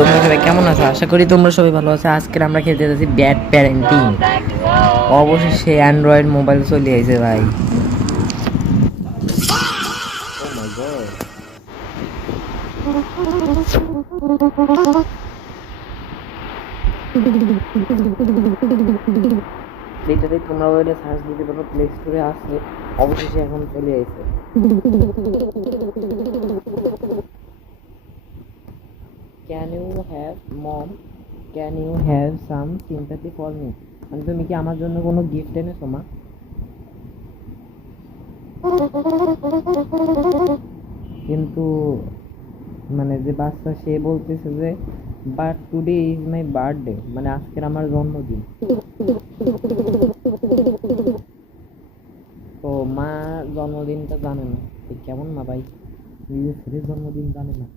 তোমরা সবাই কেমন আছো? আশা করি তোমরা সবাই ভালো আছো। আজকে আমরা খেলতে যাচ্ছি ব্যাড প্যারেন্টিং। অবশেষে অ্যান্ড্রয়েড মোবাইল চলে আইছে ভাই। ও মাই গড, এটাতে তোমরা ওইটা সার্চ দিতে পারো, প্লে স্টোরে আছে। অবশেষে এখন চলে আইছে। Can you have mom, can you have some sympathy for me? মানে তুমি কি আমার জন্য কোনো গিফট এনেছো মা? কিন্তু মানে যে বাচ্চা সে বলতেছে যে but today is my birthday, মানে আজকের আমার জন্মদিন। তো মা জন্মদিনটা জানে না। কেমন মা ভাই, নিজের ছেলের জন্মদিন জানে না।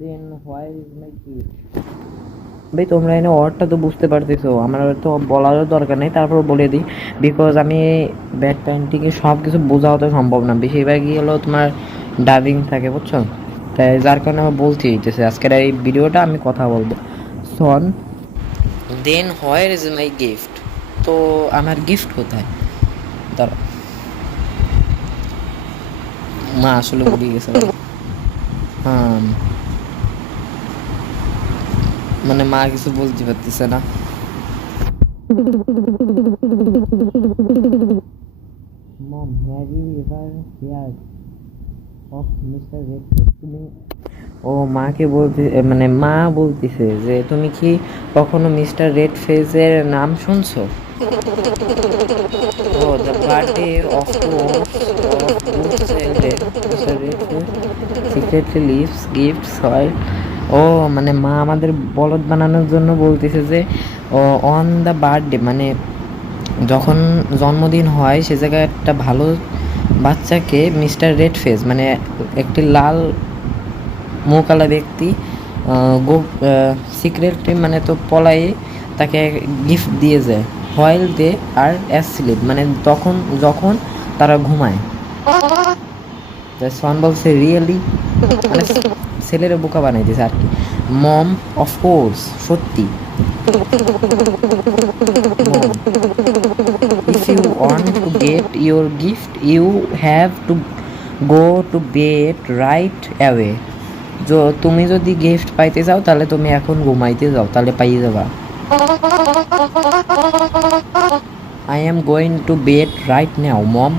Then why is my gift? ভাই তোমরা এনে ওয়ার্ডটা তো বুঝতে পারতেছো, আমার তো বলারও দরকার নেই, তারপর বলে দিই। বিকজ আমি ব্যাড প্যান্টিংয়ে সব কিছু বোঝাও তো সম্ভব না, বেশিরভাগই হলো তোমার ডাবিং থাকে, বুঝছো? তাই যার কারণে আমার বলতে হইতেছে আজকের এই ভিডিওটা আমি কথা বলবো। সন দেন হোয়ার ইজ মাই গিফট? তো আমার গিফট কোথায়? দাঁড়া, মা আসলে ভুলে গেছে ভাই। হ্যাঁ, মানে মা কিছু বলতে পারতেছে না। Mom, have you ever heard of mister Red? তুমি ও মাকে বলতে, মানে মা বলতেছে যে তুমি কি কখনো মিস্টার রেড ফেজের নাম শুনছো? ও the birthday of course of good children, mister Redface secretly leaves gifts হয়। ও মানে মা আমাদের বলদ বানানোর জন্য বলতেছে যে অন দ্য বার্থডে, মানে যখন জন্মদিন হয় সে জায়গায় একটা ভালো বাচ্চাকে মিস্টার রেড ফেস, মানে একটি লাল মুখওয়ালা ব্যক্তি সিক্রেটলি মানে তো পলায়ে তাকে গিফট দিয়ে যায়। হোয়াইল দে আর অ্যাসলিপ, মানে তখন যখন তারা ঘুমায়। সোয়ান বলছে রিয়েলি, মানে ছেলেরা বোকা বানাই দিয়েছে আর কি। মম, অফকোর্স, সত্যি। মম, if you want to get your gift you have to go to bed right away. তুমি যদি গিফট পাইতে চাও তাহলে তুমি এখন ঘুমাইতে যাও, তাহলে পাইয়ে যাবা। I am going to bed right now mom,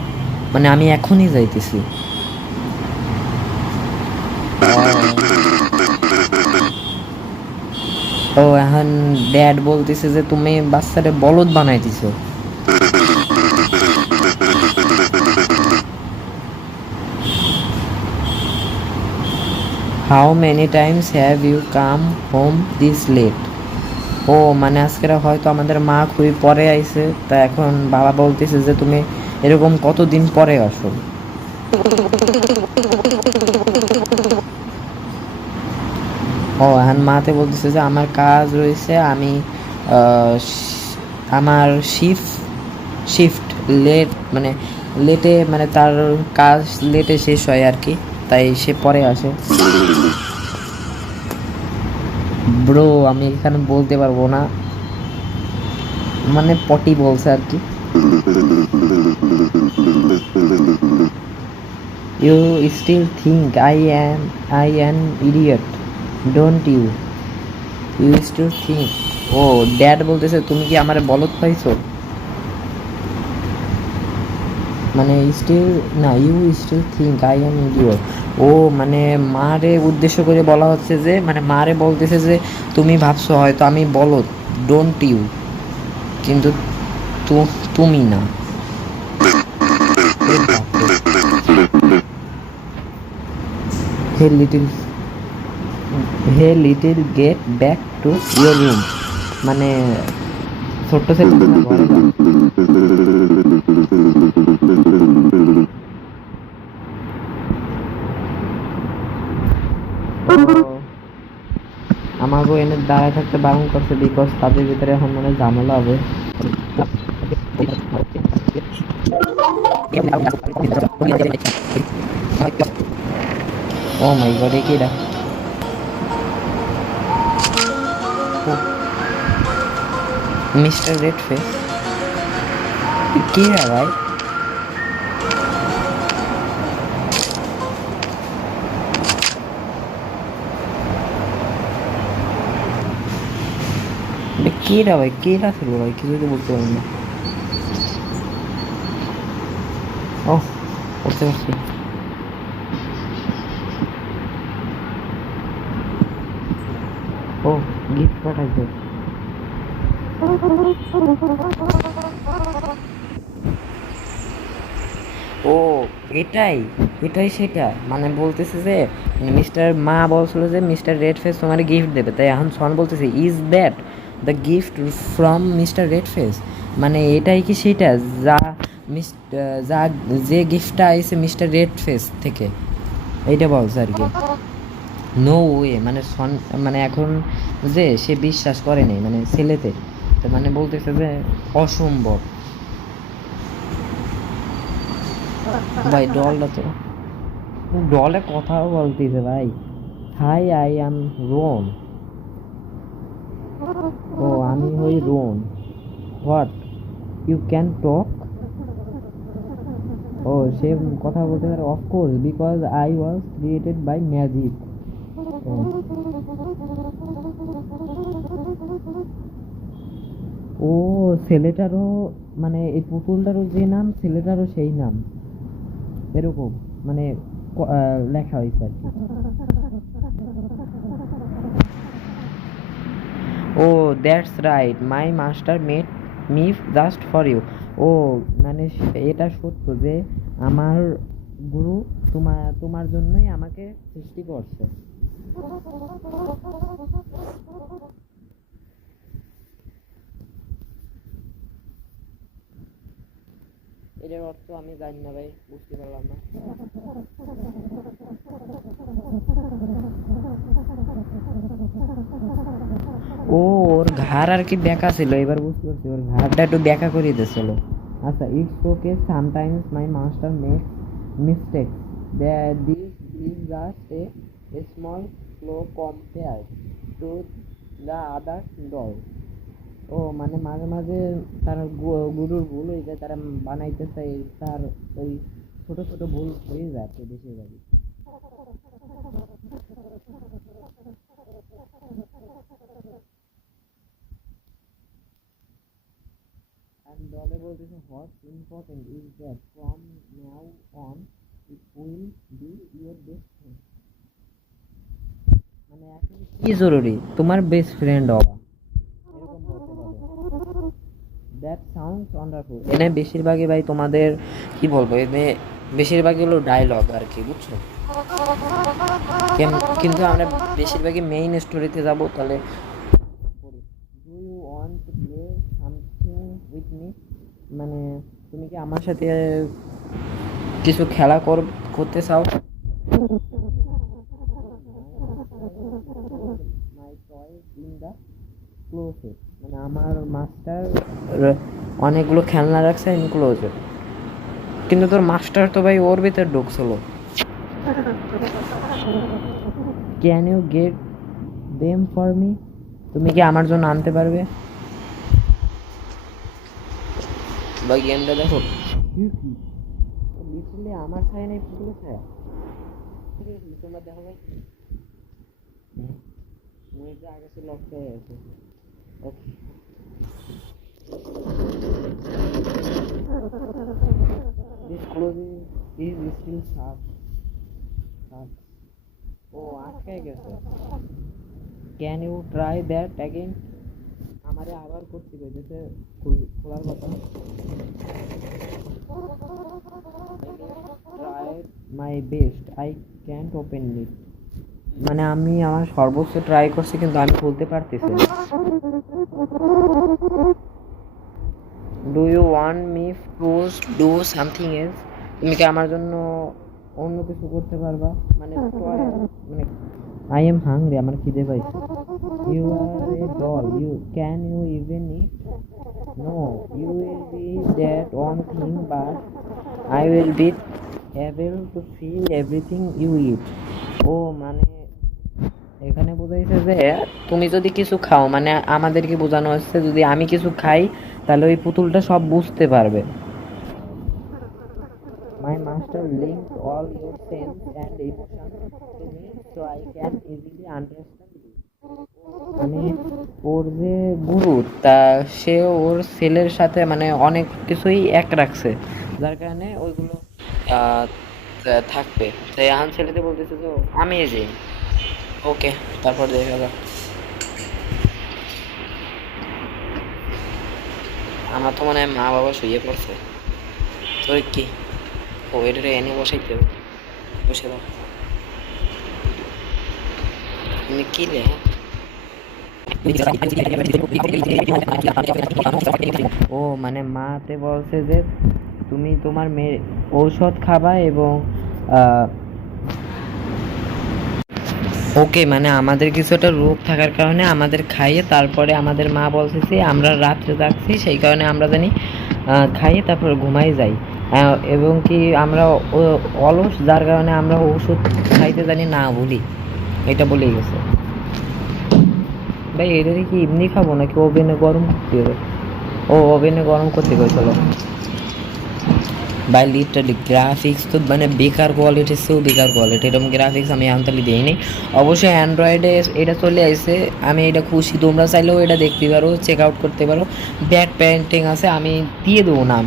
মানে আমি এখনই যাইতেছি। ও এখন ড্যাড বলতেছে যে তুমি বাচ্চারে বলদ বানাই দিছো। How many times have you come home this late? ও মানে আজকের হয়তো আমাদের মা খুবই পরে আইছে, তা এখন বাবা বলতেছে যে তুমি এরকম কতদিন পরে আসো। ও এখন মাতে বলতেছে যে আমার কাজ রয়েছে, আমি আমার শিফট লেট, মানে লেটে, মানে তার কাজ লেটে শেষ হয় আর কি, তাই সে পরে আসে। ব্রো আমি এখানে বলতে পারবো না, মানে পটি বলছে আর কি। You still think I an idiot don't you? You still think, ও ড্যাড বলতেছে তুমি কি আমার বলদ পাইছো? মানে স্টিল না, you still think I am idiot. ও মানে মারে উদ্দেশ্য করে বলা হচ্ছে যে, মানে মারে বলতেছে যে তুমি ভাবছো হয়তো আমি বলদ, ডোন্ট ইউ, কিন্তু তুমি না। Hey little, hey little get back to your room, মানে ছোট্ট ছেলে ঘরে যাও। আমাকে এনে দাঁড়ায় থাকতে বারণ করছে, বিকজ তাদের ভিতরে এখন মানে ঝামেলা হবে। ও মাই গড, এ কিডা? মিস্টার রেড ফেস কিরা ভাই? কিরা ভাই, কিরা ছিল ভাই, কিছু তো বলতে পারলাম না। ও, করতে পারছি। ও, গিফট পাঠাইছে। ও, এটাই এটাই সেটা, মানে বলতেছে যে মিস্টার মা বলছিল যে মিস্টার রেড ফেস তোমার গিফট দেবে, তাই এখন সন বলতেছে is that the gift from mister red face, মানে এটাই কি সেটা যা যা যে গিফটটা আইছে মিস্টার রেড ফেস থেকে, এইটা বলছে আর কি। নো ওয়ে, মানে সন মানে এখন যে সে বিশ্বাস করে নাই মানে ছেলেতে, তো মানে বলতেছে যে অসম্ভব। ভাই ডলটা তো, ডলে কথাও বলতেছে ভাই। High, I am রোন। ও, আমি হই Ron. What, you can talk? ও, সে কথা বলতে পারে, of course because I was created by magic. ও, ছেলেটারও মানে এই পুতুলটারও যে নাম, ছেলেটারও সেই নাম, এরকম মানে লেখা হয়েছে আর কি। ও, that's right, my master made me just for you. ও, মানে এটা সত্য যে আমার গুরু তোমার জন্যই আমাকে সৃষ্টি করছে। এটার অর্থ আমি জানি না ভাই, বুঝতে পারলাম না। ও, ওর ঘাড় আর কি ব্যাকা ছিল, এবার বুঝতে পারছি, ওর ঘাড়টা একটু ব্যাকা করে দিয়েছিল। আচ্ছা, it's okay, sometimes my master make mistake, this is just a small flaw compare to the other doll. ও, মানে মাঝে মাঝে তার গুরুর ভুল হয়ে যায়, তারা বানাইতেছে তার ওই ছোট ছোট ভুল হয়ে যাচ্ছে বেশিরভাগই। And Dolly বলতেছে what's important is that from now on it will be your best friend, মানে এখন কি জরুরি তোমার বেস্ট ফ্রেন্ড হওয়া, এরকম বলতে পারে। That sounds wonderful. এনে বেশিরভাগই ভাই তোমাদের কি বলবো, এনে বেশিরভাগই হলো ডায়লগ আর কি, বুঝছো? কিন্তু আমরা বেশিরভাগই মেইন স্টোরিতে যাব, তাহলে do you want to play something with me, মানে তুমি কি আমার সাথে কিছু খেলা করতে চাও? My toy in the closet, মানে আমার মাস্টার অনেকগুলো খেলনা রাখছে ইন ক্লোজেট, কিন্তু তোর মাস্টার তো ভাই ওর ভিতরে ঢুকছিল। Can you get them for me, তুমি কি আমার জন্য আনতে পারবে? বা গেমটা দেখো, লিটারলি আমার ছায়া নেই, পুতুল ছায়া। তোমরা দেখো ভাই, মনিটর আগে ছিল লক হয়ে গেছে। Okay, this closing is still sharp. ও, আটকে গেছে। Can you try that again, আমারে আবার করতে কইতেছে খোলার কথা। Try my best, I can't open it, মানে আমি আমার সর্বোচ্চ ট্রাই করছি কিন্তু আমি খুলতে পারতেছি না। Do you want me to do something else, তুমি কি আমার জন্য অন্য কিছু করতে পারবা, মানে মানে আই এম হাংরি, আমার খিদে পাইছে। You are a doll, you can you even eat? No, you will be that one thing but I will be able to feel everything you eat. ও মানে এখানে বোঝাইছে যে তুমি যদি কিছু খাও, মানে আমাদেরকে বোঝানো হচ্ছে যদি আমি কিছু খাই তাহলে ওই পুতুলটা সব বুঝতে পারবে। My master links all your sense and emotion to me so I can easily understand you. মানে ওর যে গুরু, তা সে ওর ছেলের সাথে মানে অনেক কিছুই এক রাখছে, যার কারণে ওইগুলো আহ, থাকবে। তাই এখন ছেলেতে বলতেছে তো আমেজিং। ওকে, তারপর দেখা যাক। আমার তো মনে হয় মা বাবা শুয়ে পড়ছে। তোর কি? ও এটা এনে বসাইতে হবে, বসে দাও। কি লে? ও মানে মাতে বলছে যে তুমি তোমার মেয়ে ঔষধ খাবা এবং ওকে মানে আমাদের কিছু একটা রোগ থাকার কারণে আমাদের খাইয়ে তারপরে আমাদের মা বলছে যে আমরা রাত্রে যাচ্ছি, সেই কারণে আমরা জানি খাইয়ে তারপর ঘুমাই যাই, এবং কি আমরা অলস, যার কারণে আমরা ওষুধ খাইতে জানি না বলি, এটা বলেই গেছে। ভাই এদের কি এমনি খাবো নাকি ওভেনে গরম করতে হবে? ও ওভেনে গরম করতে গেছিল ভাই। লিটারালি গ্রাফিক্স তো মানে বেকার কোয়ালিটির চেয়েও বেকার কোয়ালিটি, এরকম গ্রাফিক্স আমি আনতালি দিইনি। অবশ্যই অ্যান্ড্রয়েডে এটা চলে আসছে, আমি এটা খুশি। তোমরা চাইলেও এটা দেখতে পারো, চেক আউট করতে পারো। ব্যাক পেন্টিং আছে, আমি দিয়ে দেবো নাম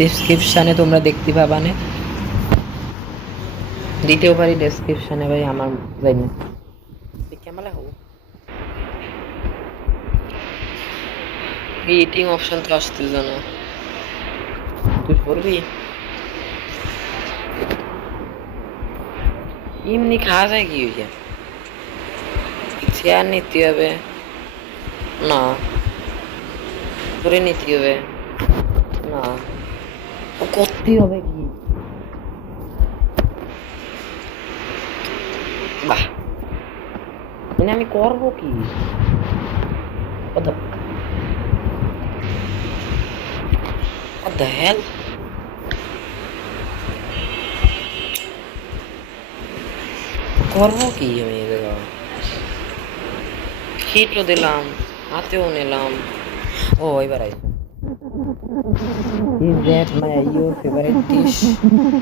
ডিসক্রিপশানে, তোমরা দেখতে পাবানে, দিতেও পারি ডেসক্রিপশানে ভাই, আমার যাই না কেমন হবো। রেটিং অপশন তো আসতেছে না, তুই করবি এমনি খাওয়া যায় কি হইয়া? চেয়ার নিতে হবে না, করে নিতে হবে না, করতে হবে কি? বাহ, মানে আমি করবো কি? What the hell? করবো কি আমি? হিটও দিলাম, হাতেও নিলাম। ও এবার আইসো। Is that your favorite dish?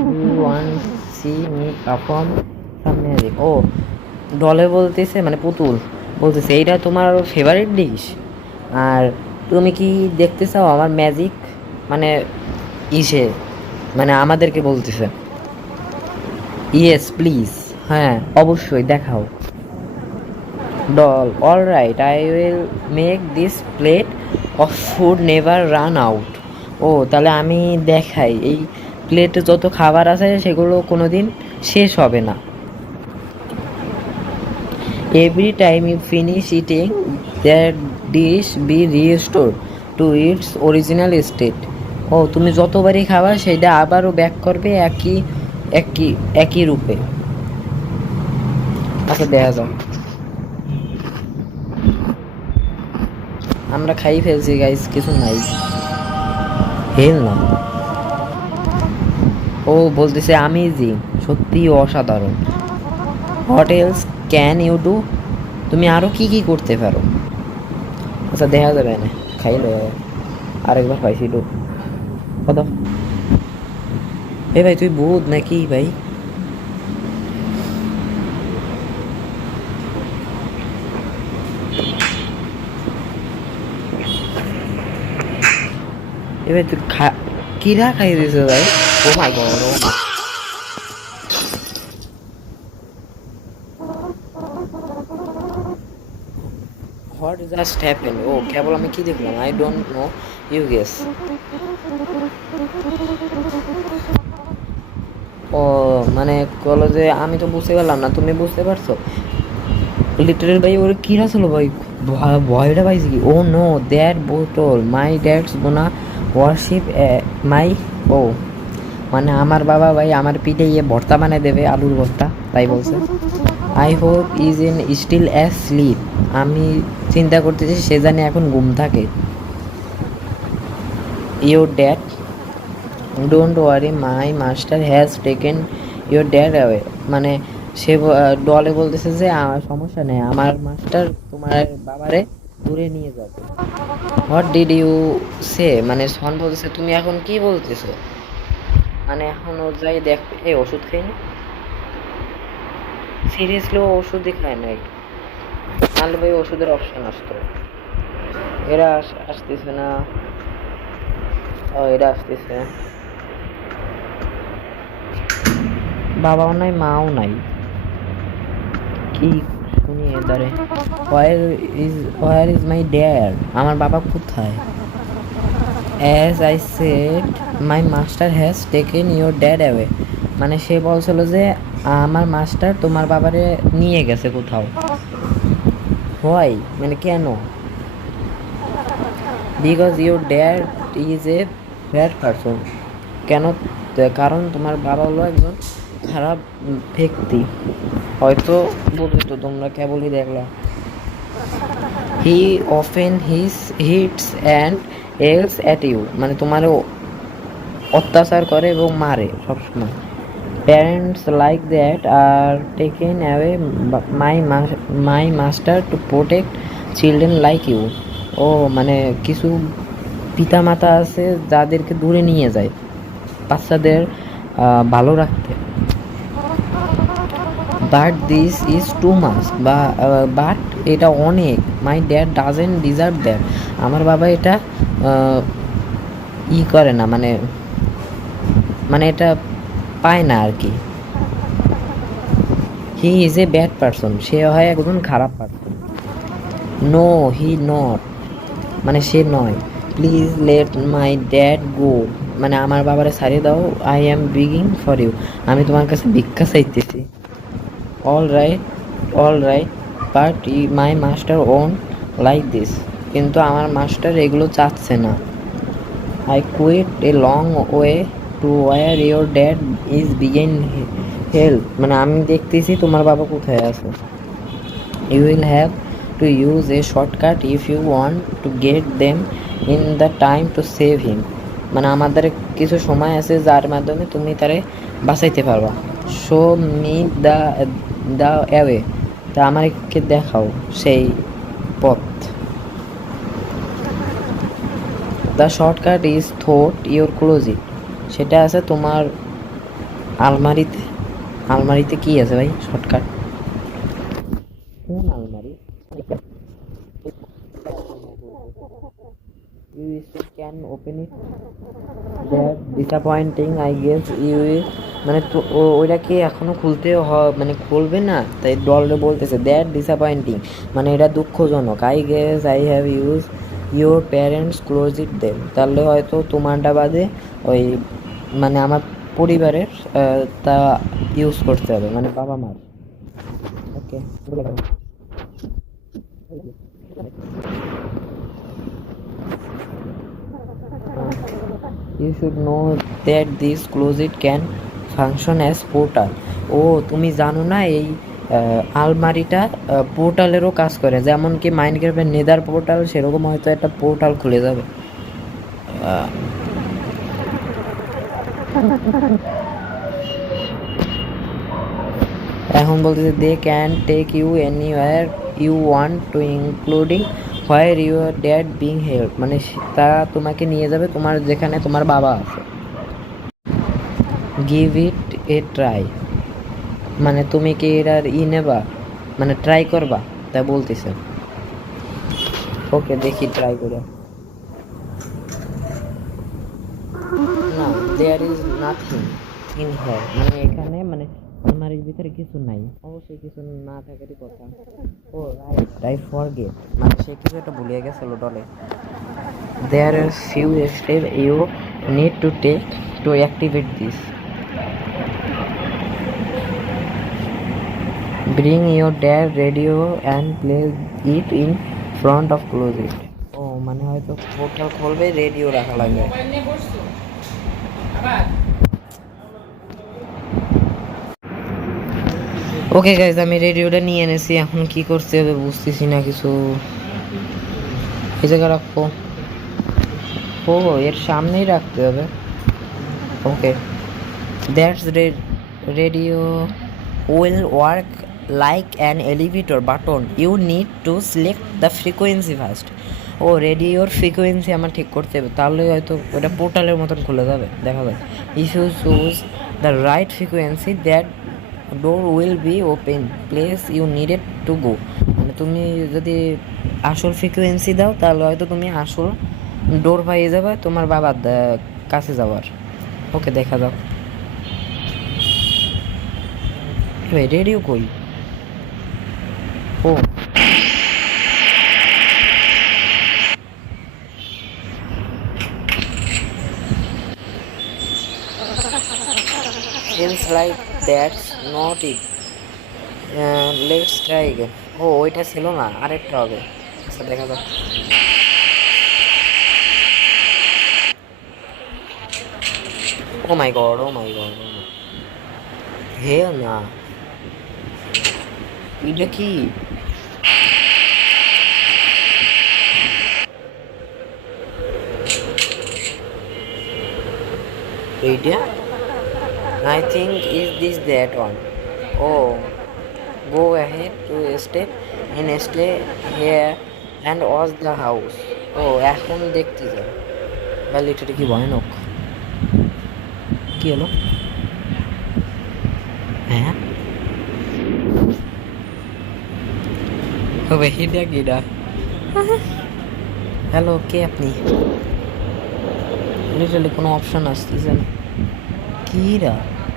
Do you want see me perform some magic? ও ডলে বলতেছে, মানে পুতুল বলতেছে এইটা তোমার ফেভারিট ডিশ, আর তুমি কি দেখতে চাও আমার ম্যাজিক? মানে ইসে মানে আমাদেরকে বলতেছে ইয়েস প্লিজ, হ্যাঁ অবশ্যই দেখাও। Doll alright, I will make this plate of food never run out. ও তাহলে আমি দেখাই, এই প্লেটে যত খাবার আছে সেগুলো কোনো দিন শেষ হবে না। Every time you finish eating that dish be restore to its original state. ও তুমি যতবারই খাবা সেটা আবারও ব্যাক করবে একই একই একই রূপে। আচ্ছা দেখা যাও, আমরা খাই ফেলছি গাইস, কিছু নাই হেল না। ও বলতেছে আমেজিং, সত্যি অসাধারণ। What else can you do? তুমি আরও কি কি করতে পারো? আচ্ছা দেখা যাবে না, খাইলে আরেকবার পাইছিল কত। এ ভাই তুই ভূত নাকি ভাই? এ ভাই তুই কিরা খাই দিছ ভাই? Oh my god, oh my. What just happen? ও কেবল আমি কি দেখলাম? I don't know, you guess. ও মানে কলেজে আমি তো বুঝতে পারলাম না, তুমি বুঝতে পারছো? লিটারেল ভাই ওর কিরা ছিল ভাই, ভয়টা পাইছি কি? ও নো দ্যাট বোতল মাই ড্যাডস গোনা ওয়ারশিপ মাই। ও মানে আমার বাবা ভাই আমার পিঠে ইয়ে ভর্তা বানিয়ে দেবে, আলুর ভর্তা, তাই বলছে। I hope is in still as sleep. আমি চিন্তা করতেছি সে জানে এখন ঘুম থাকে। Your dad? Don't worry my master has taken your dad away. মানে সে ডলে বলতেছে যে আমার সমস্যা নেই, আমার মাস্টার তোমার বাবারে দূরে নিয়ে যাবে। হোয়াট ডিড ইউ সে, মানে সন বলতেছে তুমি এখন কি বলতেছো, মানে এখন ও যাই দেখবে এই ওষুধ খাইনি, সিরিয়াসলি ও ওষুধই খায় নাই, নাহলে ভাই ওষুধের অপশন আসতো। এরা আসতেছে না, ও এরা আসতেছে, বাবাও নাই মাও নাই, কি শুনি এদারে। হোয়ার ইজ মাই ড্যাড, আমার বাবা কোথায়? As I said my master has taken your dad away, মানে সে বলছিল যে আমার মাস্টার তোমার বাবারে নিয়ে গেছে কোথাও। হোয়াই, মানে কেন? Because your dad is a bad person, কেন? কারণ তোমার বাবা হলো একজন খারাপ ব্যক্তি, হয়তো বুঝলি তো, তোমরা কেবলই দেখলা। He often hits and yells at you, মানে তোমার অত্যাচার করে এবং মারে সবসময়। Parents like that are taken away my master to protect children like you. ও মানে কিছু পিতামাতা আছে যাদেরকে দূরে নিয়ে যায় বাচ্চাদের ভালো রাখতে। But this is too much, but এটা অনেক। My dad doesn't deserve that, আমার বাবা এটা করে না, মানে মানে এটা পায় না আর কি। He is a bad person, সে হয় একজন খারাপ পারসন। নো হি নট, মানে সে নয়। Please let my dad go, মানে আমার বাবারে ছাড়িয়ে দাও। I am begging for you, আমি তোমার কাছে ভিক্ষা চাইতেছি। All right, all right, but my master won't like this, কিন্তু আমার মাস্টার এগুলো চাচ্ছে না। I quit a long way to where your dad is বিগিন হেল্প, মানে আমি দেখতেছি তোমার বাবা কোথায় আছে। You will have to use a shortcut if you want to get them in the time to save হিম, মানে আমাদের কিছু সময় আছে যার মাধ্যমে তুমি তারে বাঁচাইতে পারবা। শো মি দ্য অ্যাওয়ে, তা আমাকে দেখাও সেই পথ। The shortcut is through your closet, সেটা আছে তোমার আলমারিতে। আলমারিতে কি আছে ভাই শর্টকাট? কোন আলমারি? You still can open it. That disappointing I guess you will, মানে তো ওইটা কি এখনো খুলতে মানে খুলবে না, তাই ডলরে বলতেছে দ্যাট ডিসঅ্যাপয়েন্টিং, মানে এটা দুঃখজনক। I guess I have use your parents close it them, তাহলে হয়তো তোমারটা বাদে ওই মানে আমার পরিবারের তা ইউজ করতে হবে, মানে বাবা মার। ওকে, you should know that this closet can function as portal. ও তুমি জানো না এই আলমারিটা পোর্টালেরও কাজ করে, যেমন কি মাইনক্রাফটের নেদার পোর্টাল, সেরকম হয়তো একটা পোর্টাল খুলে যাবে। এখন বলতেছে they can take you anywhere you want to including where your dad being held, মানে তারা তোমাকে নিয়ে যাবে তোমার যেখানে তোমার বাবা আছে। গিভ ইট এ ট্রাই, মানে তুমি কি এটার নেবা, মানে ট্রাই করবা, তা বলতেছে। ওকে দেখি ট্রাই করে। না, there is nothing in here, মানে এখানে মানে আলমারির ভিতরে কিছু নাই, অবশ্যই কিছু না থাকারই কথা। ও রাইট, আই ফরগেট, মানে সে কিছু একটা ভুলিয়ে গেছিল ডলে। There are few step you need to take to activate this. Bring your dad radio and play it in front of closet. ও মানে হয়তো পোর্টাল খুলবে, রেডিও রাখা লাগবে। ওকে গাইজ, আমি রেডিওটা নিয়ে এনেছি, এখন কি করতে হবে বুঝতেছি না কিছু। এই জায়গায় রাখবো, ও এর সামনেই রাখতে হবে। Okay, that's radio will work like an elevator button. You need to select the frequency first. ও রেডিওর ফ্রিকোয়েন্সি আমার ঠিক করতে হবে, তাহলে হয়তো ওটা পোর্টালের মতন খুলে যাবে, দেখা যায়। If you choose the right frequency that door will be open place you needed to go. মানে তুমি যদি আসল ফ্রিকোয়েন্সি দাও তাহলে হয়তো তুমি আসল ডোর পাইয়ে যাবে তোমার বাবার কাছে যাওয়ার। ওকে, দেখা যাক। রেডিও কই? ও seems like that's not it. Let's try again. ও ওইটা ছিল না, আরেকটা হবে। আচ্ছা, দেখা যাক। ও my god, oh my god, হে না, এটা কি? এইটা I think is this that one. Oh, go ahead to step in, stay here and watch the house. ও এখন দেখতে যাও। ভাই এটা কি ভয়ানক! কি হলো? হ্যাঁ, হবে এটা কি? হ্যালো, কে আপনি? লিটারালি কোনো অপশন আসতেছে না। কিরা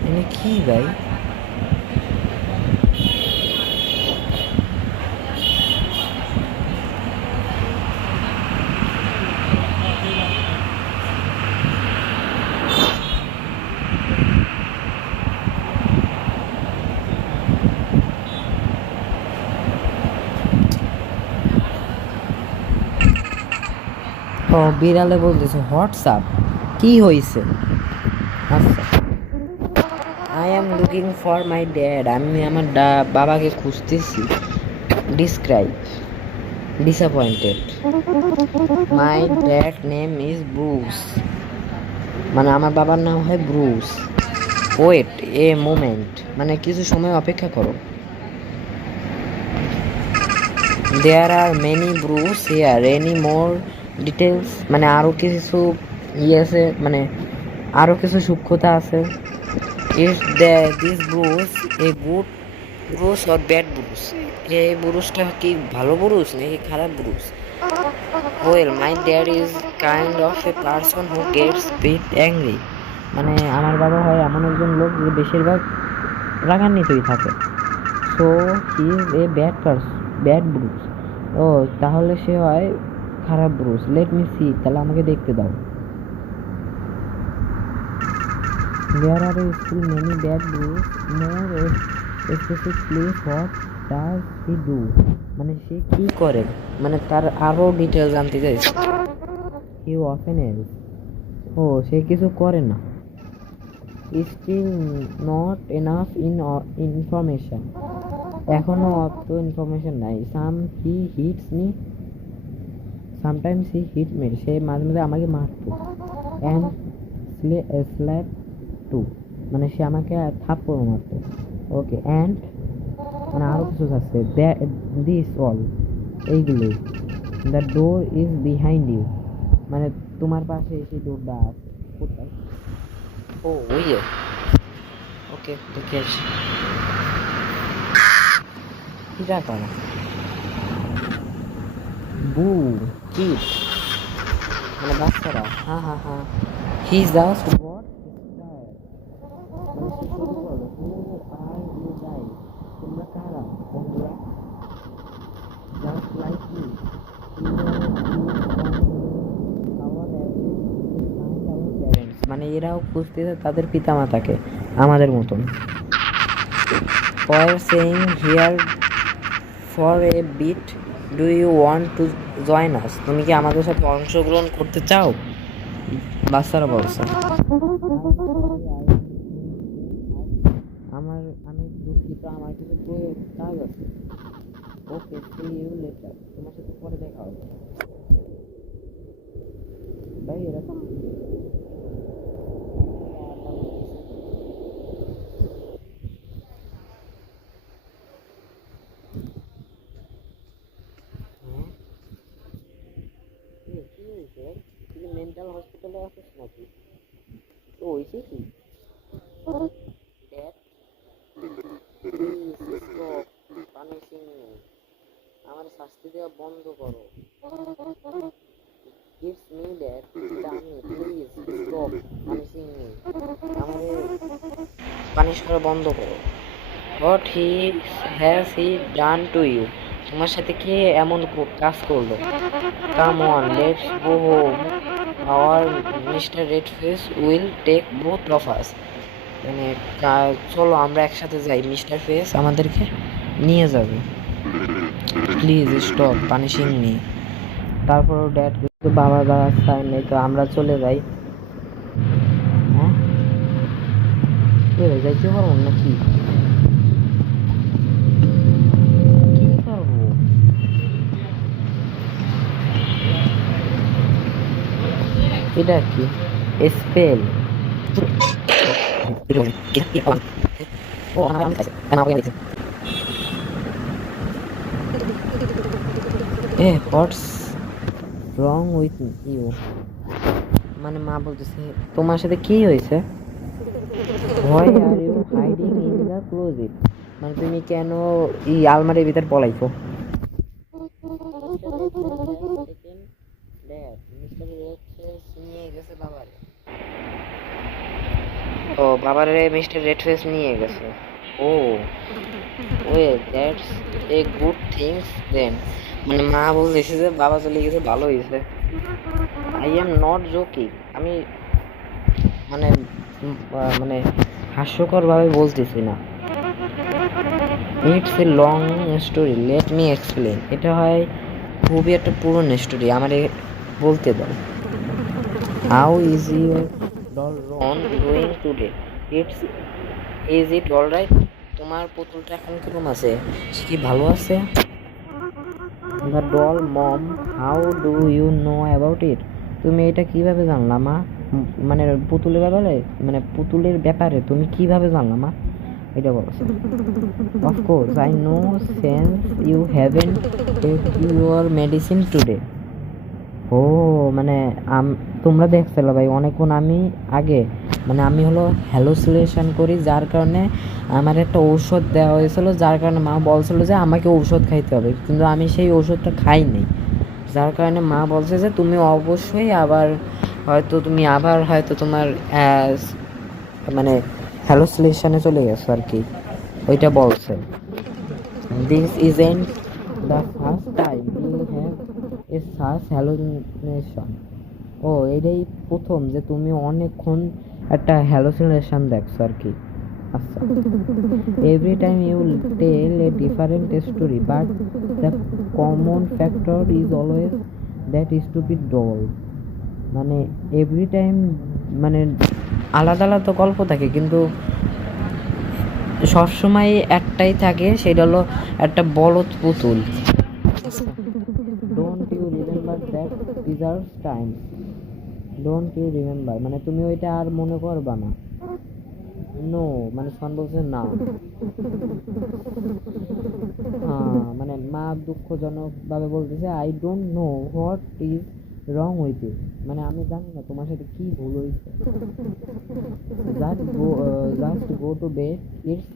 এনে কি ভাই? ও বিড়ালে বলতেছে হোয়াটসঅ্যাপ, কি হয়েছে? আচ্ছা, I am looking for my dad. আমি আমার বাবাকে খুঁজতেছি। Describe disappointed. My dad name is Bruce. মানে আমার বাবার নাম হয় ব্রুস। ওয়েট এ মোমেন্ট, মানে কিছু সময় অপেক্ষা করো। There are many bruise here, any more details? মানে আরও কিছু আছে, মানে আরও কিছু সূক্ষ্মতা আছে। Is this bruise a good bruise or bad bruise? এই ব্রুসটা কি ভালো ব্রুস নাকি খারাপ bruise? Well my dad is kind of a person who gets bit angry. মানে আমার বাবা হয় এমন একজন লোক যে বেশিরভাগ রাগান্বিতই থাকে। So he is a bad bruise. ও তাহলে সে হয় খারাপ ব্রুস। লেট মি সি, তাহলে আমাকে দেখতে দাও। There are still many bad bruise, more specifically what does he do? মানে সে কি করে, মানে তার আরও ডিটেল জানতে চাইছে। হি অফেন এলস, ও সে কিছু করে না। স্টিল নট এনাফ ইনফরমেশন, এখনো অত ইনফরমেশন নাই। He hits me, sometimes he hit me, সে মাঝে মাঝে আমাকে মারতো। অ্যান্ড স্ল্যাপ টু, মানে সে আমাকে থাপ্পড় মারতো। ওকে, অ্যান্ড মানে আরও কিছু আছে। দিস অল, এইগুলোই। The door is behind you, মানে তোমার পাশে এসে ডোরটা আছে। কোথায়? ও ওই, ওকে দেখে আসি। কি রাখা বু কিট, মানে বাচ্চারা। হ্যাঁ হ্যাঁ হ্যাঁ। হি জাস্ট গট স্টার্ট, মানে সে শুরু করলো। হু আর ইউ গাইস, তোমরা কারা বন্ধুরা? জাস্ট লাইক ইউ, মানে এরাও খুঁজতেছে তাদের পিতামাতাকে আমাদের মতন। For saying here for a bit, do you want to join us? তুমি কি আমাদের সাথে অংশগ্রহণ করতে চাও? বাচ্চারা বলছে। আমি দুঃখিত, আমার কিছু কাজ আছে। ওকে, সি ইউ লেটার, তোমার সাথে পরে দেখা হবে। ভাই এরকম শাস্তি দেওয়া বন্ধ করো। It's me that Danny, please stop punishing me. আমাদের পানিশ করা বন্ধ করো। What has he done to you? তোমার সাথে কে এমন কাজ করলো? Come on, let's go home. Our Mr. Redface will take both of us. মানে চলো আমরা একসাথে যাই, মিস্টার ফেস আমাদেরকে নিয়ে যাবে। Please stop punishing me. তারপর ড্যাড বাবা রাস্তায় নেই, তো আমরা চলে যাই। হ্যাঁ যাইতে পারবো নাকি? কি করবো? এটা কি spell? What's wrong with you? মানে মা বলতেছে তোমার সাথে কি হয়েছে? Why are you hiding in the closet? মানে তুমি কেন এই আলমারির ভিতর পলাইছো? ও বাবারে মিস্টার রেডফেস নিয়ে গেছে। Oh way that's a good things then. মানে মা বলতেছে যে বাবা চলে গেছে, ভালো হয়েছে। I am not joking. আমি মানে মানে হাস্যকর ভাবে বলতেছি না। It's a long story, let me explain. এটা হয় খুবই একটা পুরনো স্টোরি, আমারে বলতে দাও। How is your doll Ron doing today? Is it all right? তোমার পুতুলটা এখন কিরকম আছে? সে কি ভালো আছে? The doll mom, how do you know about it? তুমি এটা কিভাবে জানলা মা? মানে পুতুলের ব্যাপারে, মানে পুতুলের ব্যাপারে তুমি কিভাবে জানলা মা? এটা বলছে। Of course I know since you haven't take your medicine today. ও মানে তোমরা দেখছিল ভাই অনেকক্ষণ আমি আগে, মানে আমি হলো হ্যালুসিনেশন করি, যার কারণে আমার একটা ঔষধ দেওয়া হয়েছিল, যার কারণে মা বলছিল যে আমাকে ঔষধ খাইতে হবে, কিন্তু আমি সেই ওষুধটা খাইনি, যার কারণে মা বলছে যে তুমি অবশ্যই আবার হয়তো তুমি আবার হয়তো তোমার মানে হ্যালুসিনেশনে চলে গেছো আর কি, ওইটা বলছে। This isn't the first time you have a such hallucination. ও এটাই প্রথম যে তুমি অনেকক্ষণ একটা হ্যালুসিনেশন দেখছো আর কি। আচ্ছা, every time you tell a different story but the common factor is always that stupid doll. মানে এভরি টাইম মানে আলাদা আলাদা গল্প থাকে, কিন্তু সবসময় একটাই থাকে, সেটা হলো একটা বলদ পুতুল। Don't you remember that deserves time? Don't you remember মানে তুমি ওইটা আর মনে করবা না? নো মানে সন বলছে না। মানে মা দুঃখজনক ভাবে বলতেছে I don't know what is wrong with you. মানে আমি জানি না তোমার সাথে কি ভুল হয়েছে। Just go to bed, it's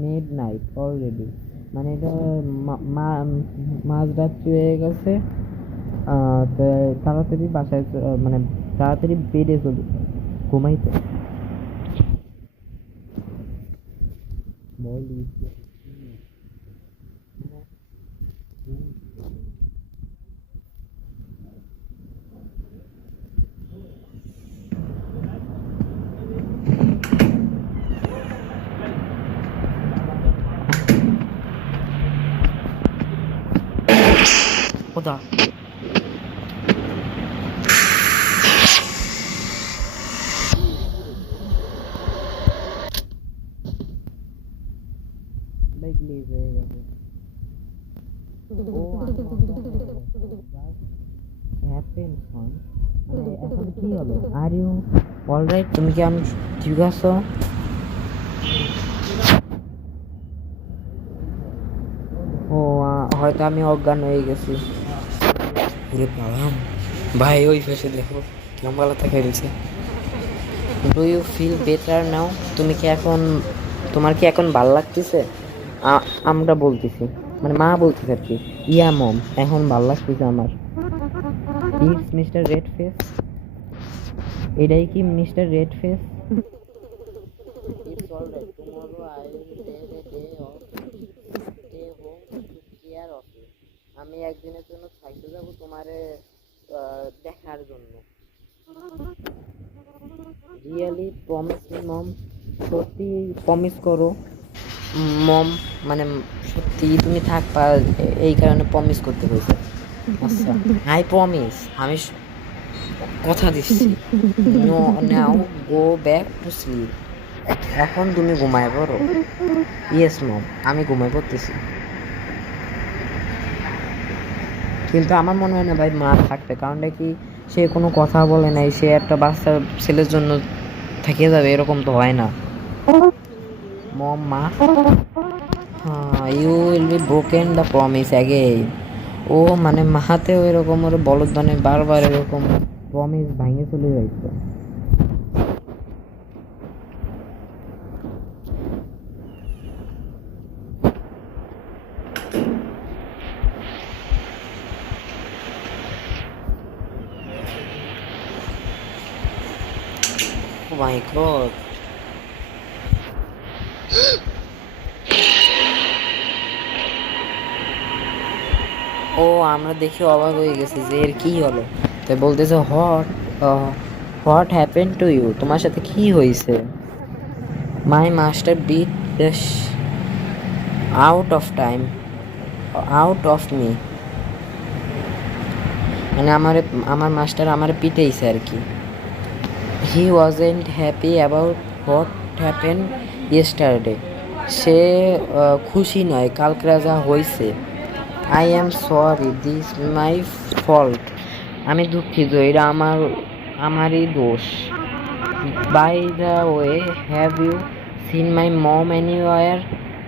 midnight already. মানে এটা মাঝরাত্রি হয়ে গেছে, তাড়াতাড়ি বাসায় মানে তাড়াতাড়ি বেডে চলে ঘুমাইতে। খোদা গ্লেজ হয়ে গেছে। মানে এখন কি হলো? Are you alright? তুমি কি আমি ঠিক আছো? ও হয়তো আমি অজ্ঞান হয়ে গেছি। ভাই ওই ফেসে দেখো লম্বালতা খেলছে। Do you feel better now? তুমি কি এখন, তোমার কি এখন ভালো লাগতেছে? আমরা বলতেছি মানে মা বলতেছে আর কি, ইয়া মম, এখন ভাল লাগতেছে আমার। ইটস মিস্টার রেড ফেস, এটাই কি mister red face? It's alright, tomorrow I will take a day off, stay home to care of you. আমি একদিনের জন্য থাকতে যাব তোমারে দেখার জন্য। রিয়েলি প্রমিস মি মম, সত্যি প্রমিস করো মম, মানে সত্যি তুমি থাকবা, এই কারণে প্রমিস করতে হয়েছে। আচ্ছা, আই প্রমিস, আমি কথা দিচ্ছি। No, now go back to sleep, এখন তুমি ঘুমায় পড়ো। ইয়েস মম, আমি ঘুমায় পড়তেছি। কিন্তু আমার মনে হয় না ভাই মা থাকবে, কারণটা কি, সে কোনো কথা বলে নাই, সে একটা বাচ্চা ছেলের জন্য থেকে যাবে, এরকম তো হয় না। মম, মা, হ্যাঁ, you will be broken the promise again. ও মানে মাহাতেও এরকম ওর বলদ, মানে বারবার এরকম প্রমিস ভাঙে চলে যাইতো। ও মাই গড, ও আমরা দেখে অবাক হয়ে গেছি যে এর কি হলো। তাই বলতেছে, হোয়াট হ্যাপেন টু ইউ, তোমার সাথে কি হয়েছে? My master beat the out of time, out of me, মানে আমার মাস্টার আমার পিটাইছে আর কি। He wasn't happy about what happen yesterday, সে খুশি নয় কালকে যা হয়েছে। I am sorry, this my fault, আমি দুঃখিত, এটা আমারই দোষ। By the way, have you seen my mom anywhere,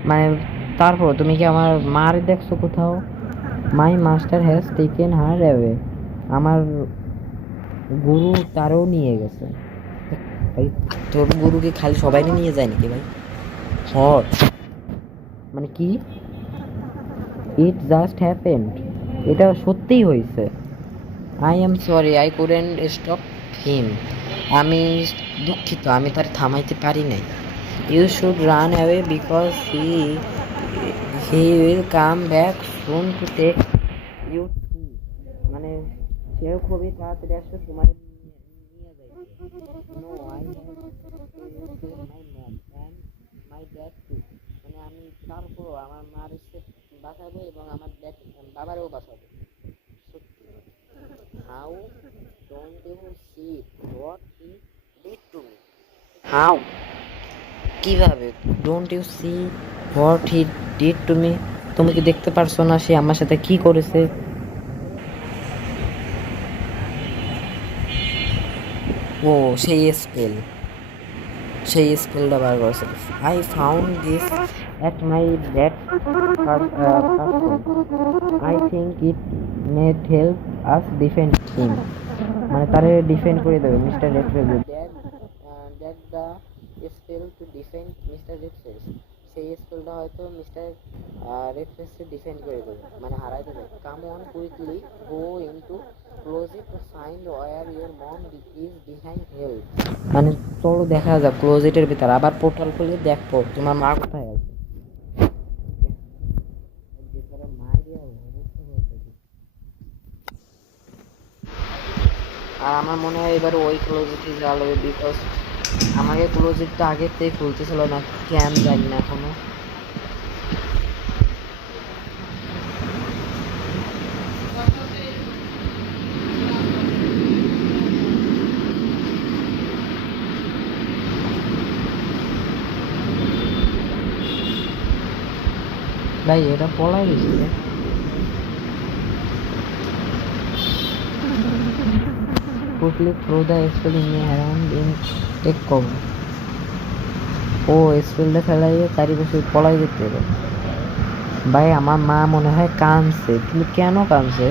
মানে তারপর তুমি কি আমার মার দেখছো কোথাও? My master has taken her away, আমার গুরু তারও নিয়ে গেছে। ভাই তোর গুরুকে খালি সবাই নিয়ে যায় নাকি ভাই? হট, মানে কি, ইট জাস্ট হ্যাপেন্ড, এটা সত্যিই হয়েছে। I am sorry, I couldn't stop him, আমি দুঃখিত, আমি তার থামাইতে পারি নাই। You should run away because he will come back soon to take you, মানে সেও খুবই তাড়াতাড়ি আসবে তোমার নিয়ে যাবে। No, I have my mom and my dad too, মানে আমি তারপরও আমার মার এসে বাঁচাবো এবং আমার ড্যাড বাবারও বাঁচাবো। সত্যি, how don't you see what he did to me, how, কিভাবে, don't you see what he did to me, তুমি কি দেখতে পারছো না সে আমার সাথে কি করেছে? ও সেই স্পেল, সেই স্পেলটা বার করছে। I found this at my dad I think it made help us defend him, মানে তারে ডিফেন্ড করে দেবে mister Redface, that the spell to defend mister Redface, সেই স্পেলটা হয়তো মিস্টার রেডফেসকে ডিফেন্ড করে দেবে, মানে হারাই দেবে। Come on quickly, go into closet to find where your mom is behind held, মানে চলো দেখা যাক ক্লোজেটের ভিতর, আবার পোর্টাল খুলে দেখো তোমার মা কোথায় আছে। আর আমার মনে হয় এবার ওই ক্লোজেটই যাওয়া লাগবে, বিকজ আমাকে ক্লোজেটটা আগের থেকে খুলতেছিল না, কেন জানি না এখনো। ভাই এটা পলাই গেছে, quickly throw the spell in a hand in take cover, ও স্পেলটা ফেলাইয়ে চারিপাশে পলাই যেতে হবে। ভাই আমার মা মনে হয় কাঁদছে, কিন্তু কেন কাঁদছে?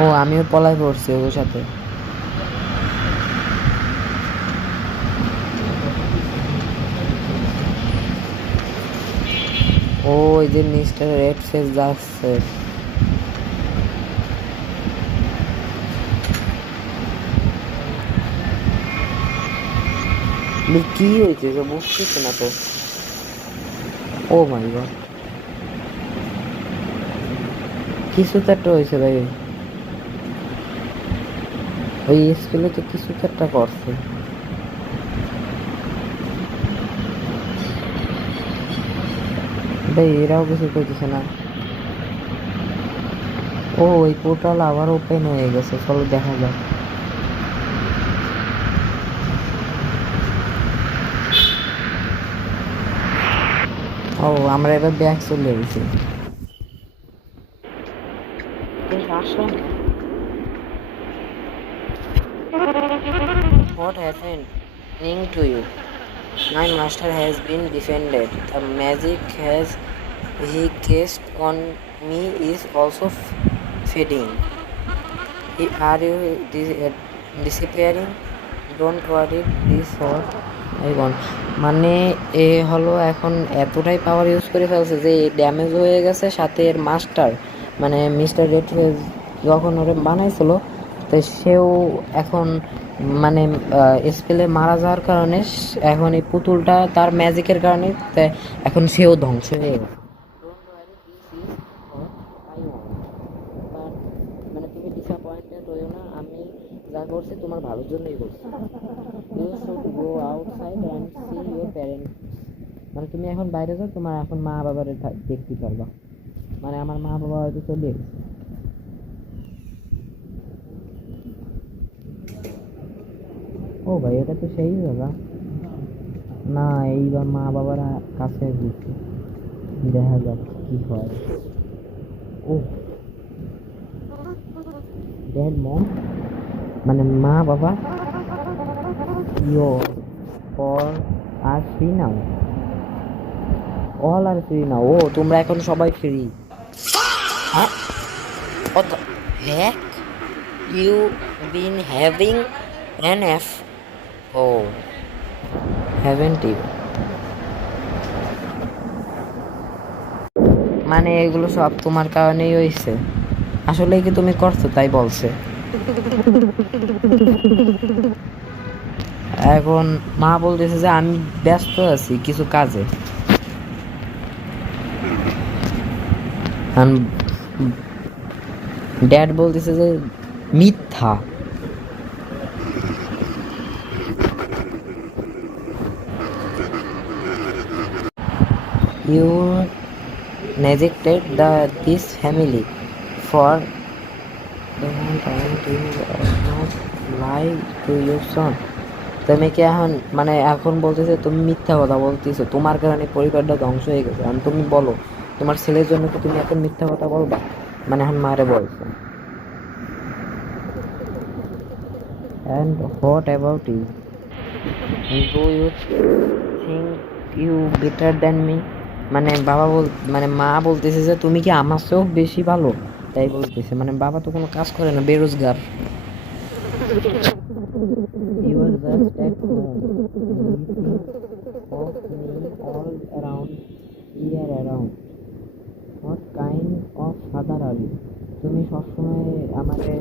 ও আমিও পলাই পড়ছি ওর সাথে। ওই যে মিস্টার রেড ফেস যাচ্ছে। কি হয়েছে বুঝতেছে না তো। ও মাই গড, কিছু তো একটা হয়েছে ভাই। ওই স্কুলে তো কিছু তো একটা করছে। ভাই এরাও কিছু করতেছে না। ও ওই পোর্টাল আবার ওপেন হয়ে গেছে, চলো দেখা যাক। ও আমরা এবার ব্যাক চলে গেছি। What happening to you? My master has been defended. The magic has he cast on me is also fading. Are you disappearing? Don't worry, this what I want. মানে এ হলো এখন এতটাই পাওয়ার ইউজ করে ফেলছে যে damage হয়ে গেছে, সাথে এর মাস্টার মানে মিস্টার রেড যখন ওরে বানাইছিল তো সেও এখন মানে স্পেলে মারা যাওয়ার কারণে এখন এই পুতুলটা তার ম্যাজিকের কারণে এখন সেও ধ্বংস হয়ে গেছে। মানে তুমি ডিসঅ্যাপয়েন্টেড হইও না, আমি যা করছি তোমার ভালোর জন্যই করছি। You should go outside and see your parents. মানে তুমি এখন বাইরে যাও, তোমার এখন মা বাবার দেখতে পারবা। মানে আমার মা বাবা হয়তো চলে গেছে। ও ভাই এটা তো সেই বাবা না, এইবার মা বাবার কাছে ঘুরছে, দেখা যাক কি হয়। ও ড্যাড মম মানে মা বাবা, you four are free now, all are free now. ও তোমরা এখন সবাই ফ্রি। হ্যাঁ what the heck you been having an F oh haven't you? মানে এগুলো সব তোমার কারণেই হয়েছে, আসলে কি তুমি করছো তাই বলছে। এখন মা বলতেছে যে আমি ব্যস্ত আছি কিছু কাজে। ড্যাড বলতেছে যে মিথ্যা। You neglected this family for lie to your son. তুমি কি এখন মানে এখন বলতেছে তুমি মিথ্যা কথা বলতেছো, তোমার কারণে পরিবারটা ধ্বংস হয়ে গেছে, এখন তুমি বলো তোমার ছেলের জন্য কি তুমি এখন মিথ্যা কথা বলবা? মানে এখন মারে বলছে। And what about you? Do you think you better than me? মানে বাবা মানে মা বলতেছে যে তুমি কি আমার চেয়েও বেশি ভালো, তাই বলতেছে। মানে বাবা তো কোনো কাজ করে না, বেরোজগার। You are just at home, thinking of me all around, year around. What kind of father are you? তুমি সবসময় আমাকে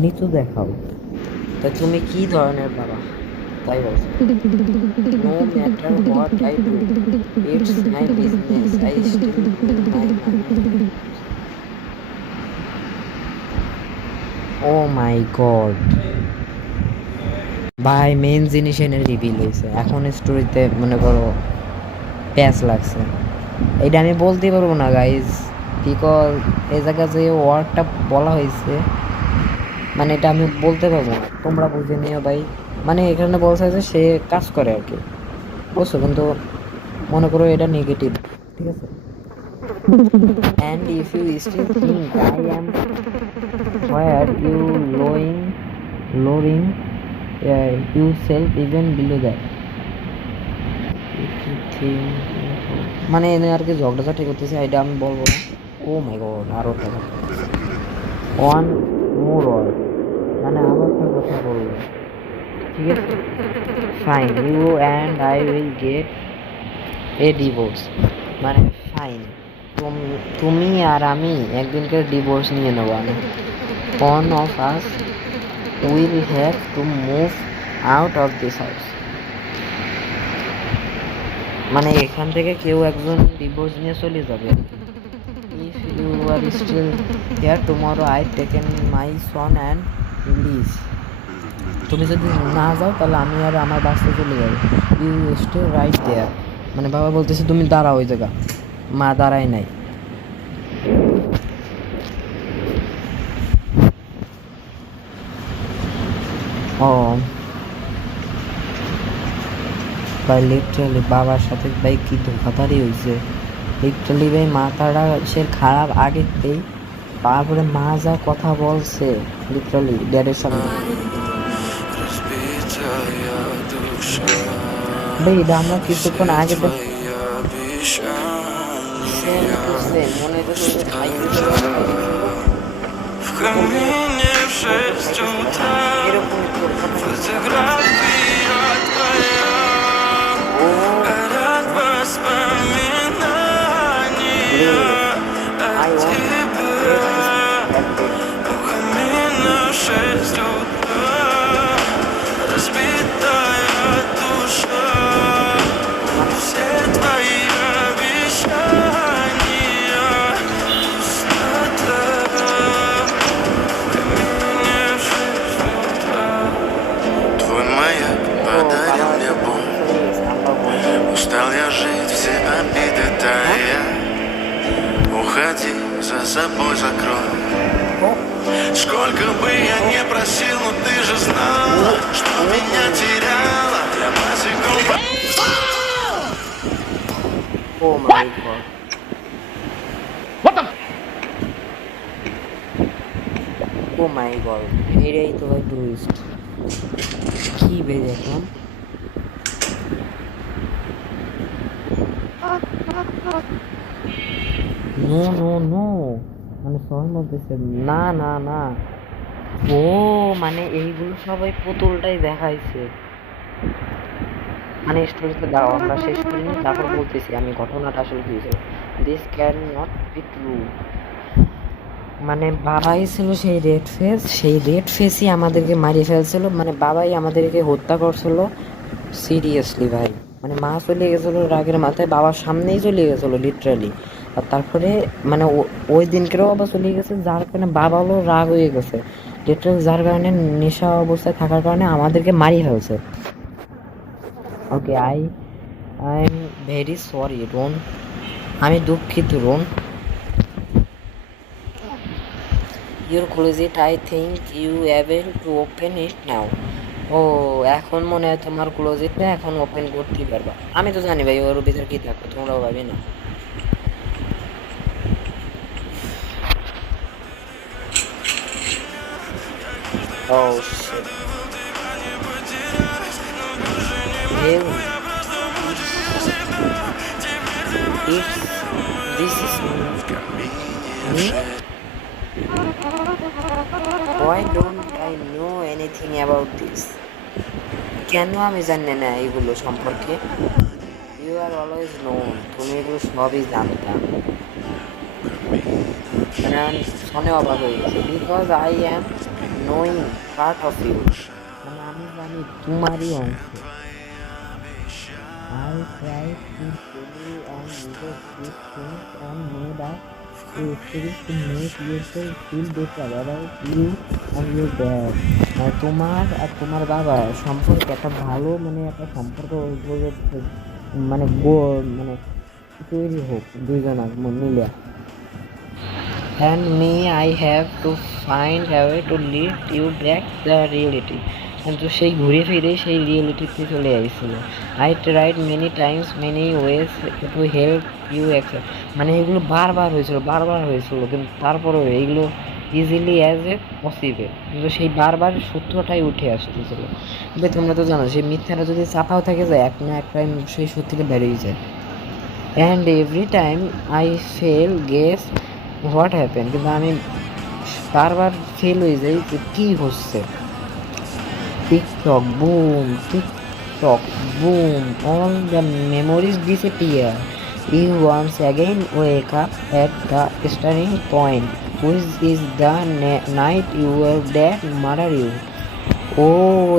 নিচু দেখাও, তা তুমি কি ধরনের বাবা তাই বলছো। No matter what I do, it's my business, I still my money. Oh my god ভাই, মেন জিনিস এনে রিভিল হয়েছে, এখন স্টোরিতে মনে করো প্যাচ লাগছে। এইটা আমি বলতেই পারবো না গাইজ, বিকজ এই জায়গায় যে ওয়ার্ডটা বলা হয়েছে মানে এটা আমি বলতে পারবো না, তোমরা বুঝে নিও ভাই। মানে এখানে বলছে যে সে কাজ করে আর কি, বুঝছো, কিন্তু মনে করো এটা নেগেটিভ, ঠিক আছে। And if you still think I am where you lowering yourself even below that. মানে এনে আর কি ঝগড়াঝাটি করতেছে, এটা আমি বলবো না। ও মাই গড আরো টাকা ওয়ান মোর ওয়ার্ড, মানে আরো একটা কথা বলবো, ঠিক আছে। Fine, you and I will get a divorce. মানে ফাইন, তুমি আর আমি একদিনকে ডিভোর্স নিয়ে নেবো। আমি one of us will have to move out of this house. মানে এখান থেকে কেউ একজন ডিভোর্স নিয়ে চলে যাবে। If you are still here tomorrow, I taken my son and leave. তুমি যদি না যাও তাহলে আমি আর আমার বাসে চলে যাবো। ইউ স্টে রাইট দেয়ার। মানে বাবা বলতেছে তুমি দাঁড়াও ওই জায়গা। মা দাঁড়ায় নাই। ও ভাই লিটারালি বাবার সাথে ভাই কি ধোকাধারি হয়েছে। লিটারালি ভাই মাথাটা সে খারাপ আগেতেই, তারপরে মা যা কথা বলছে লিটারালি ড্যাডের সামনে। ভাই এটা আমরা কিছুক্ষণ আগে মনে Устал я жить, все обиды тая. Уходи, за собой закрой. Сколько бы я не просил, но ты же знала, что меня теряла для секунд. Oh my god. What the? Oh my god. এটাই তো ভাই টুইস্ট। কি বে দেখলাম। নো নো নো, মানে সবাই বলতেছে না না না। ও মানে এইগুলো সবাই পুতুলটাই দেখাইছে। মানে স্টোরিতে দাও আমরা শেষ করিনি, তারপর বলতেছি আমি ঘটনাটা আসলে কি হয়েছিল। This can not be true. মানে বাবাই ছিল সেই রেড ফেসই আমাদেরকে মারিয়ে ফেলছিল। মানে বাবাই আমাদেরকে হত্যা করছিল সিরিয়াসলি ভাই। মানে মা চলে গেছিলো রাগের মাথায়, বাবার সামনেই চলে গেছিলো লিটারালি। আর তারপরে মানে ওই দিনকেও আবার চলে গেছে, যার কারণে বাবা হলো রাগ হয়ে গেছে লিটারালি, যার কারণে নেশা অবস্থায় থাকার কারণে আমাদেরকে মারিয়ে ফেলছে। Okay I am very sorry Ron, আমি দুঃখিত Ron. Your closet, I think you able to open it now. ও এখন মনে হয় তোমার ক্লোজেটটা এখন ওপেন করতেই পারবা। আমি তো জানি ভাই ওর ভিতরে কি থাকবে, তোমরাও ভাবি না। Oh shit. Hell, if this is me, why don't I know anything about this? কেন আমি জানি না এগুলো সম্পর্কে? ইউ আর অলওয়েজ নোন, তুমি এগুলো সবই জানতাম। মানে আমি শুনে অবাক হয়ে গেছি। Because I am knowing part of you, মানে আমি জানি তোমারই অংশ। I tried to tell you and needed these things and made up a story to make yourself feel better about you and your dad. তোমার আর তোমার বাবা সম্পর্কে একটা ভালো মানে একটা সম্পর্ক মানে মানে তৈরি হোক দুইজনের মিলে। And me, I have to find a way to lead you back the reality. কিন্তু সেই ঘুরে ফিরে সেই রিয়েলিটিতে চলে আসছিল। I tried many times, many ways to help you accept. মানে এগুলো বারবার হয়েছিল কিন্তু তারপরেও এইগুলো ইজিলি অ্যাজ এ পসিবল, কিন্তু সেই বারবার সত্যটাই উঠে আসতেছিল। কিন্তু তোমরা তো জানো সেই মিথ্যাটা যদি চাপাও থাকে যায় এক না এক টাইম সেই সত্যিটা বেরিয়ে যায়। And every time I fail guess what happen, কিন্তু আমি বারবার ফেল হয়ে যাই যে কী হচ্ছে। TikTok broom, TikTok broom, all the memories disappear. You once again wake up at the starting point, which is the night your dad murdered you. ও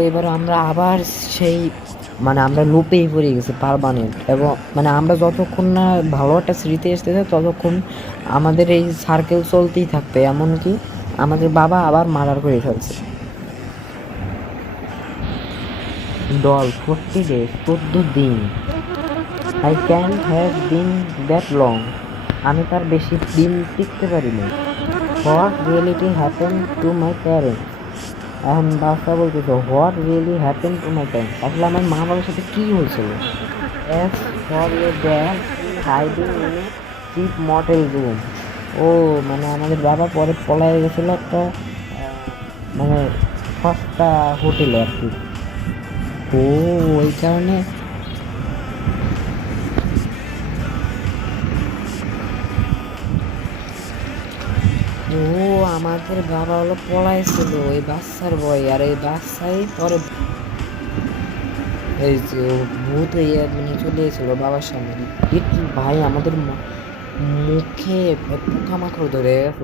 এবার আমরা আবার সেই মানে আমরা লুপেই পড়ে গেছি পারমানেন্ট, এবং মানে আমরা যতক্ষণ না ভালো একটা স্মৃতি এসতেছে ততক্ষণ আমাদের এই সার্কেল চলতেই থাকবে, এমনকি আমাদের বাবা আবার মার্ডার করে ফেলছে। ডল 40 days, 14 দিন। I can have been that long, আমি তার বেশি দিন টিকতে পারিনি। What reality happen to my parents, এখন বাচ্চা বলতেছে what really happen to my parents, আসলে আমার মা বাবার সাথে কী হয়েছিল। As for your dad hiding in a cheap motel room, ও মানে আমাদের বাবা পরে পলায় গেছিলো একটা মানে সস্তা হোটেলে আর কি। ও ওই কারণে ও আমাদের বাবা হলো পলাইছিল ওই বাচ্চার বই, আর এই বাচ্চাই পরে এই যে ভূত হইয়া মানে চলে এসেছিল বাবার সামনে। ভাই আমাদের মুখে পোকামাকড় ধরে গেছে।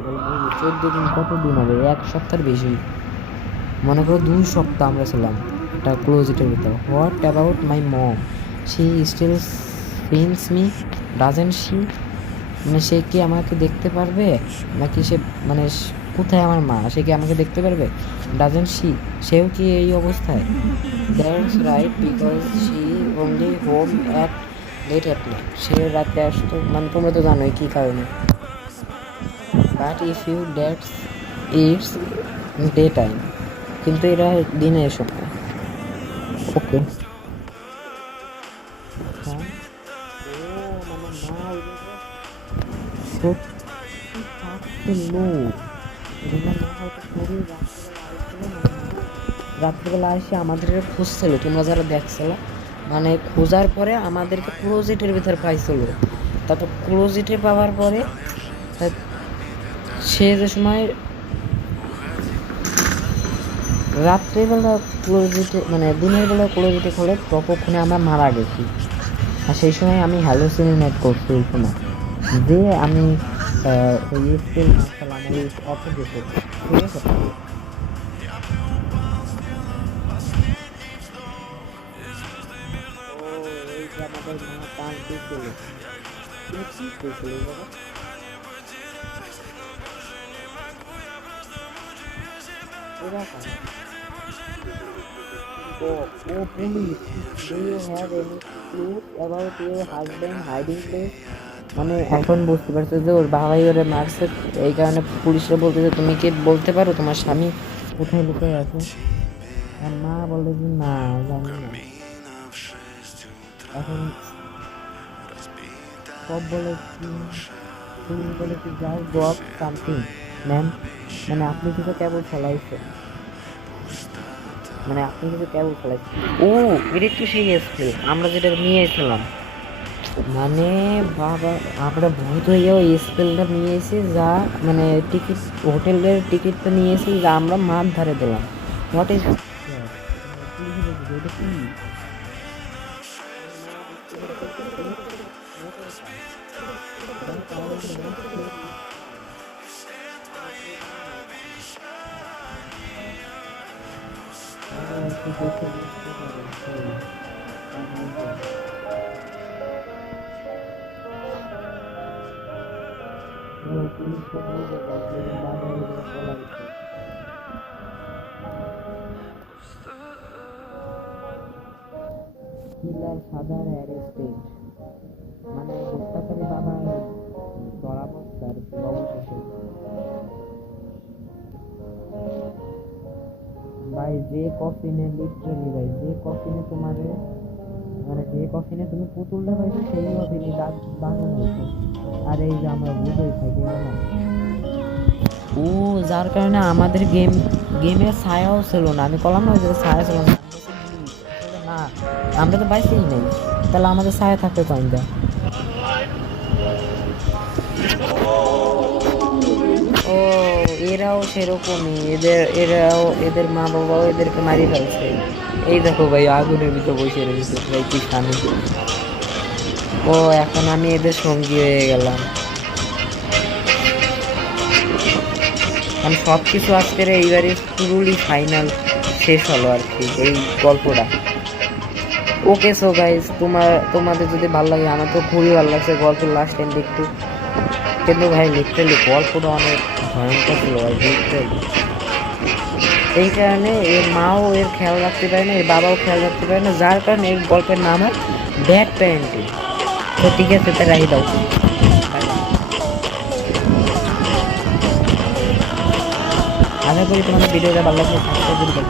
14 দিন কতদিন হবে, 1 সপ্তাহের বেশি, মনে করো 2 সপ্তাহ আমরা ছিলাম একটা ক্লোজেটের ভিতর। What about my mom, she still সিনস মি ডাজেন্ট শি, মানে সে কি আমাকে দেখতে পারবে নাকি সে মানে কোথায় আমার মা, সে কি আমাকে দেখতে পারবে? ডাজেন্ট শি, সেও কি এই অবস্থায়? That's right, because she only home at late at night, সে রাতে আসতো, মানে তোমরা তো জানোই কী কারণে। But if you that's it's day time, কিন্তু এরা দিনের সময়। ওকে হ্যাঁ, ও মানে মা রাত্রিবেলা এসে আমাদের খুঁজছিল, তোমরা যারা দেখছিল, মানে খোঁজার পরে আমাদেরকে ক্লোজেটের ভিতরে পাইছিল। তারপর ক্লোজেটে পাওয়ার পরে সে যে সময় রাত্রিবেলা ক্লোজেটে মানে দিনের বেলা ক্লোজেটে খোলে ততক্ষণে আমরা মারা গেছি। আর সেই সময় আমি হ্যালোসিনেট করছি ওই সময় যে আমি ওই স্কেল মারছিলাম ওই অপোজিটে, ঠিক আছে। আমাদের মা পাঁচ দিয়েছিল, কি করেছিল বাবা? Oh, police, do you have any clues about your husband hiding place? মানে এখন বুঝতে পারছো যে ওর বাবাই ওরে মারছে, এই কারণে পুলিশরা বলতেছে তুমি কি বলতে পারো তোমার স্বামী কোথায় লুকিয়ে আছে? আর মা বলে যে না জানি না। এখন সব বলে কি তুমি বলে কি যাও ড্রপ সামথিং ম্যাম, মানে আপনি কিছু কেবল চালাইছে, মানে আপনি কিছু কেবল চালাইছে। ও এটা একটু সেই স্কুল আমরা যেটা নিয়েছিলাম, মানে বাবা আমরা ভূত হয়ে ওই স্পেলটা নিয়ে এসে যা মানে টিকিট হোটেলের টিকিটটা নিয়ে এসে যা আমরা মাঠ ধারে দিলাম। What is killer father arrested, মানে হত্যাকারী বাবা ধরা পড়ছে আর কি অবশেষে। ভাই যে কফিনে লিটারালি ভাই যে কফিনে তোমার মানে যে কফিনে তুমি পুতুলটা পাইছো সেই কফিনে দাঁত বানানো হয়েছে। আর এই যে আমরা বুঝেই থাকি না, ও যার কারণে আমাদের গেমের ছায়াও ছিল না। আমি কলাম না যে ছায়া ছিল না, না আমরা তো বাইসেই নেই, তাহলে আমাদের ছায়া থাকতে কয়েকটা। ও এরাও সেরকমই, এদের মা বাবাও এদেরকে মারি ফেলছে। এই দেখো ভাই আগুনের ভিতরে বসে রয়েছে ভাই, কি শান্তি। ও এখন আমি এদের সঙ্গী হয়ে গেলাম। আমি সব কিছু আজকের এইবারে পুরোই ফাইনাল শেষ হলো আর কি এই গল্পটা। ওকে সো গাইজ, তোমাদের যদি ভালো লাগে, আমার তো খুবই ভালো লাগছে গল্পের লাস্ট এন্ড একটু, কিন্তু ভাই লিটারালি গল্পটা অনেক ভয়ঙ্কর ছিল ভাই লিটারালি। এই কারণে এর মাও এর খেয়াল রাখতে পারে না, এর বাবাও খেয়াল রাখতে পারে না, যার কারণে এর গল্পের নাম হয় ব্যাড প্যারেন্টিং। তো ঠিক আছে, তাই রাখি দাও। আশা করি তোমাদের ভিডিওটা ভালো লাগছে, সাবস্ক্রাইব করবে।